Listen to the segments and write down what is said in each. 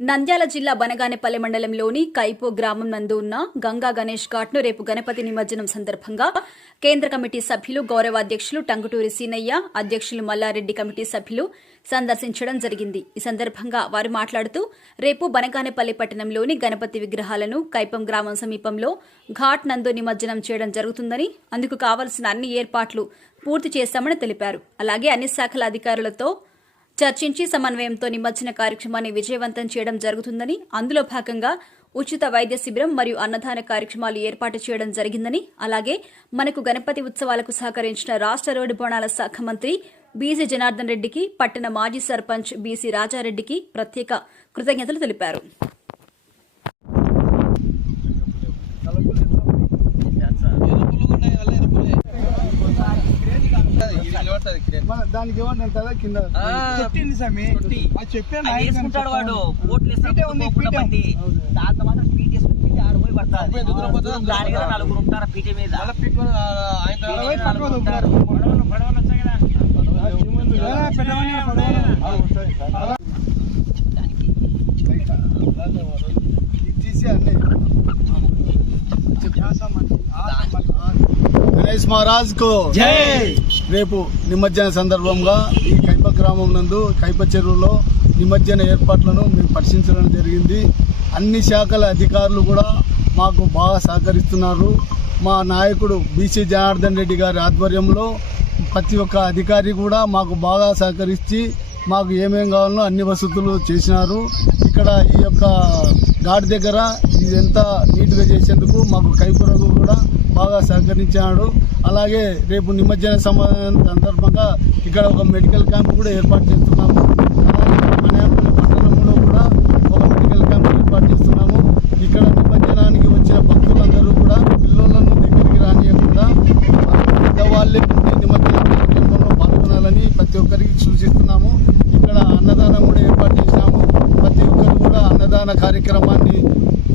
నంద్యాల జిల్లా బనగానేపల్లి మండలంలోని కైపో గ్రామం నందు ఉన్న గంగా గణేష్ ఘాట్ను రేపు గణపతి నిమజ్జనం సందర్భంగా కేంద్ర కమిటీ సభ్యులు గౌరవ అధ్యక్షులు టంగుటూరి సీనయ్య అధ్యక్షులు మల్లారెడ్డి కమిటీ సభ్యులు సందర్శించడం జరిగింది. ఈ సందర్భంగా వారు మాట్లాడుతూ రేపు బనగానేపల్లి పట్టణంలోని గణపతి విగ్రహాలను కైపం గ్రామం సమీపంలో ఘాట్ నందు నిమజ్జనం చేయడం జరుగుతుందని అందుకు కావలసిన అన్ని ఏర్పాట్లు పూర్తి చేశామని తెలిపారు. అలాగే అన్ని శాఖల అధికారులతో చర్చించి సమన్వయంతో నిమజ్జన కార్యక్రమాన్ని విజయవంతం చేయడం జరుగుతుందని అందులో భాగంగా ఉచిత వైద్య శిబిరం మరియు అన్నదాన కార్యక్రమాలు ఏర్పాటు చేయడం జరిగిందని అలాగే మనకు గణపతి ఉత్సవాలకు సహకరించిన రాష్ట్ర రోడ్డు భవనాల శాఖ మంత్రి బీసీ జనార్దన్ రెడ్డికి పట్టణ మాజీ సర్పంచ్ బీసీ రాజారెడ్డికి ప్రత్యేక కృతజ్ఞతలు తెలిపారు. దానికి ఏమన్నా కదా కింద చెట్టింది స్వామి అది చెప్పాను ఆయన వేసుకుంటాడు వాడు ఓట్లు పీటే ఉంది, వేసుకుంటా పీటే బట్టి ఉంది. దాంతో మాత్రం పీట వేసుకుని పీట ఆడిపోయి పడతారు అబ్బాయి దూరం పోతుందా? దాని మీద నలుగురు ఉంటారు పీట మీద పీట అరవై మీద పక్కన రేపు నిమజ్జన సందర్భంగా ఈ కైప గ్రామం నందు కైప చెరువులో నిమజ్జన ఏర్పాట్లను మేము పరిశీలించడం జరిగింది. అన్ని శాఖల అధికారులు కూడా మాకు బాగా సహకరిస్తున్నారు. మా నాయకుడు బీసీ జనార్దన్ రెడ్డి గారి ఆధ్వర్యంలో ప్రతి ఒక్క అధికారి కూడా మాకు బాగా సహకరించి మాకు ఏమేం కావాలో అన్ని వసతులు చేసినారు. ఇక్కడ ఈ యొక్క ఘాట్ దగ్గర ఇదంతా నీట్గా చేసేందుకు మాకు కైపురకు కూడా సహకరించాడు. అలాగే రేపు నిమజ్జన సమ- సందర్భంగా ఇక్కడ ఒక మెడికల్ క్యాంప్ కూడా ఏర్పాటు చేస్తున్నాము అలాగే మనేపల్లి పట్టణంలో కూడా ఒక మెడికల్ క్యాంప్ ఏర్పాటు చేస్తున్నాము ఇక్కడ నిమజ్జనానికి వచ్చిన భక్తులందరూ కూడా పిల్లలను దగ్గరికి రానియకుండా పెద్దవాళ్ళే ఉండి నిమజ్జన కార్యక్రమంలో పాల్గొనాలని ప్రతి ఒక్కరికి సూచిస్తున్నాము ఇక్కడ అన్నదానం కూడా ఏర్పాటు చేసినాము ప్రతి ఒక్కరు కూడా అన్నదాన కార్యక్రమాన్ని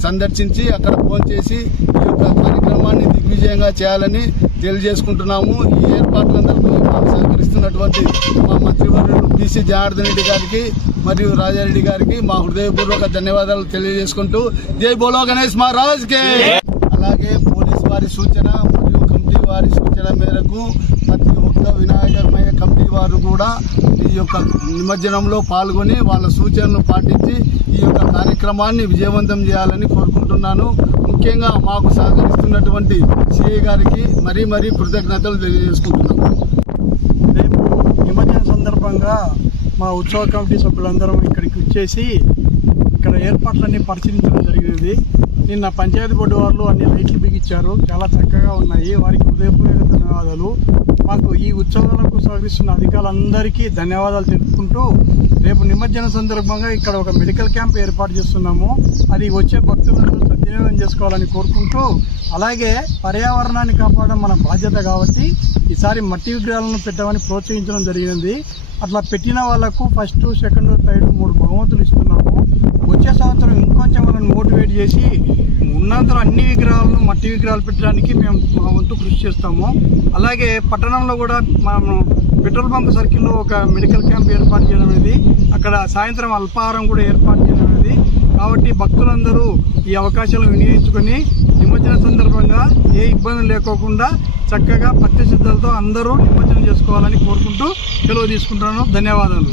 సందర్శించి అక్కడ ఫోన్ చేసి ఈ యొక్క కార్యక్రమాన్ని దిగ్విజయంగా చేయాలని తెలియజేసుకుంటున్నాము. ఈ ఏర్పాట్లందరూ మాకు సహకరిస్తున్నటువంటి మా మంత్రివర్యులు బీసీ జనార్దన్ రెడ్డి గారికి మరియు రాజారెడ్డి గారికి మా హృదయపూర్వక ధన్యవాదాలు తెలియజేసుకుంటూ జై బోలో గణేష్ మా రాజ్కే అలాగే పోలీస్ వారి సూచన మరియు కమిటీ వారి సూచన మేరకు ప్రతి ఒక్క వినాయకమయ కమిటీ వారు కూడా ఈ యొక్క నిమజ్జనంలో పాల్గొని వాళ్ళ సూచనలు పాటించి ఈ యొక్క కార్యక్రమాన్ని విజయవంతం చేయాలని కోరుకుంటున్నాను. ముఖ్యంగా మాకు సహకరిస్తున్నటువంటి సిఐ గారికి మరీ మరీ కృతజ్ఞతలు తెలియజేసుకుంటున్నాను. రేపు నిమజ్జన సందర్భంగా మా ఉత్సవ కమిటీ సభ్యులందరం ఇక్కడికి వచ్చేసి ఇక్కడ ఏర్పాట్లన్నీ పరిశీలించడం జరిగినది నిన్న పంచాయతీ బోర్డు వాళ్ళు అన్ని లైట్లు బిగించారు. చాలా చక్కగా ఉన్నాయి. వారికి హృదయపూర్వక ధన్యవాదాలు. మాకు ఈ ఉత్సవాలకు సహకరిస్తున్న అధికారులందరికీ ధన్యవాదాలు తెలుపుకుంటూ రేపు నిమజ్జన సందర్భంగా ఇక్కడ ఒక మెడికల్ క్యాంప్ ఏర్పాటు చేస్తున్నాము. అది వచ్చే భక్తులను సద్వినియోగం చేసుకోవాలని కోరుకుంటూ అలాగే పర్యావరణాన్ని కాపాడడం మన బాధ్యత కాబట్టి ఈసారి మట్టి విగ్రహాలను పెట్టమని ప్రోత్సహించడం జరిగింది. అట్లా పెట్టిన వాళ్ళకు ఫస్ట్ సెకండ్ థర్డ్ మూడు బహుమతులు ఇస్తున్నాము. వచ్చే సంవత్సరం ఇంకొంచెం వాళ్ళని మోటివేట్ చేసి ఉన్నంతలో అన్ని విగ్రహాలను మట్టి విగ్రహాలు పెట్టడానికి మేము మా వంతు కృషి చేస్తాము. అలాగే పట్టణంలో కూడా మనం పెట్రోల్ బంక్ సర్కిల్లో ఒక మెడికల్ క్యాంప్ ఏర్పాటు చేయడం అనేది అక్కడ సాయంత్రం అల్పాహారం కూడా ఏర్పాటు చేయడం అనేది. కాబట్టి భక్తులందరూ ఈ అవకాశాలను వినియోగించుకొని నిమజ్జన సందర్భంగా ఏ ఇబ్బంది లేకోకుండా చక్కగా భక్తి సిద్ధలతో అందరూ నిమజ్జనం చేసుకోవాలని కోరుకుంటూ సెలవు తీసుకుంటున్నాను. ధన్యవాదాలు.